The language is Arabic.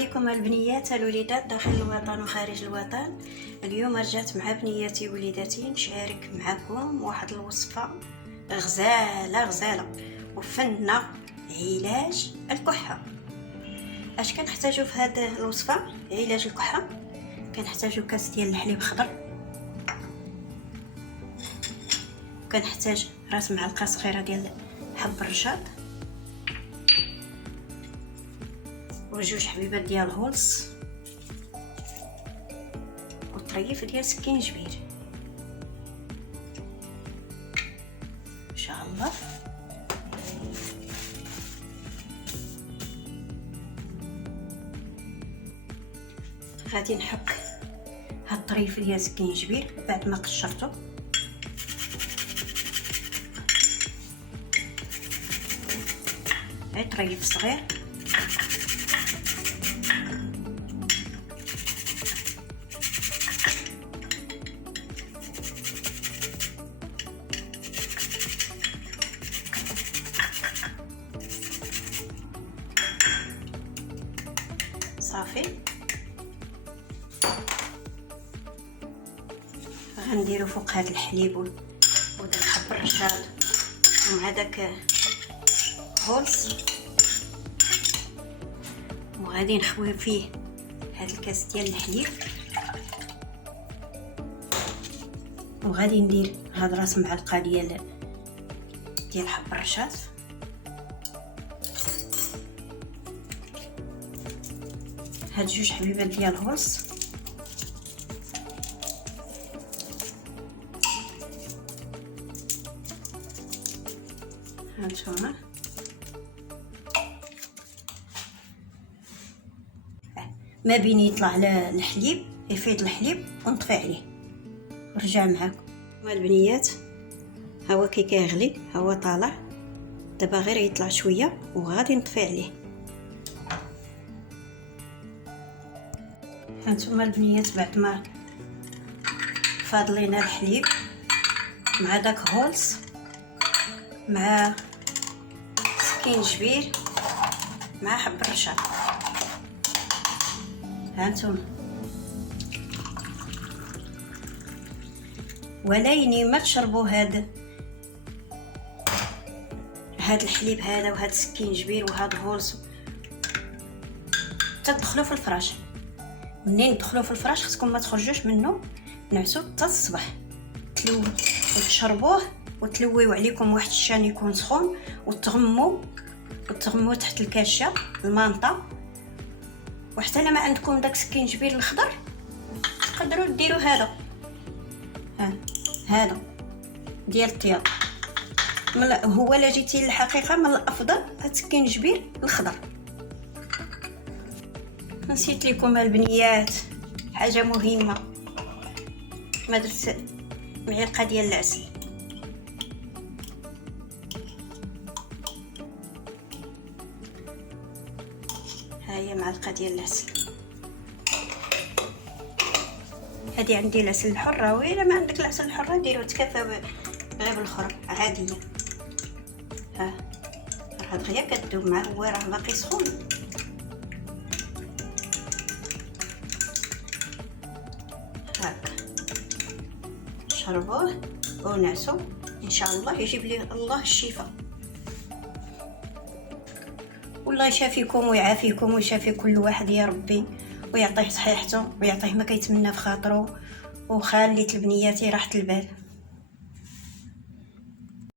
عليكم البنيات الوليدات داخل الوطن وخارج الوطن. اليوم رجعت مع بنياتي وليداتي نشارك معكم واحد الوصفة غزالة وفنة علاج الكحة. اش كنحتاجو في هذه الوصفة علاج الكحة؟ كنحتاجو كاس ديال الحليب خضر، كنحتاج راس معلقة صغيرة ديال حب الرشاد، وجوج حبيبات ديال الهولس، وطريف ديال سكينجبير ان شاء الله. غادي نحك هاد الطريف ديال السكينجبير بعد ما قشرته، طريف صغير. صافي غنديرو فوق هذا الحليب وداك حب الرشاد ومع داك هولس، وغادي نخوي فيه هذا الكاس ديال الحليب، وغادي ندير هاد راس معلقه ديال حب الرشاد، هاد جوج حبيبات ديال الهولس، هانتوما ما بين يطلع الحليب يفيض الحليب ونطفي عليه ونرجع معاكم. البنيات ها هو كي كيغلي، ها هو طالع دابا، غير يطلع شويه وغادي نطفي عليه. هانتوما البنيات بعد ما فاض لينا الحليب مع داك هولس مع سكينجبير مع حب الرشاد، هانتوما ولايني ما تشربوا هاد الحليب هذا وهاد السكينجبير وهاد الهولس تدخلوا في الفراش. منين تدخلوا في الفراش خصكم ما تخرجوش منه، نعسوا حتى الصباح، تلووا وتشربوه وتلويو عليكم واحد الشان يكون سخون، وتغموا تحت الكاشه المانطه. وحتى لما عندكم داك السكينجبير الخضر تقدروا ديروا هذا ديال الطياب. هو لا جيتي للحقيقه من الافضل هاد السكينجبير الخضر. نسيت لكم البنيات حاجه مهمه، ما درت معلقه ديال العسل. ها هي معلقه ديال العسل، هذه عندي العسل الحر، وإلا ما عندك العسل الحر ديرو تكفى غير بالخرق عاديه. ها راه دغيا كتذوب مع هو راه باقي سخون. هاك شربوه ونعسوا ان شاء الله يجيب لي الله الشفاء. والله يشافيكم ويعافيكم ويشافي كل واحد يا ربي، ويعطيه صحيحته ويعطيه ما كيتمنى في خاطره، وخليت البنياتي راحة البال.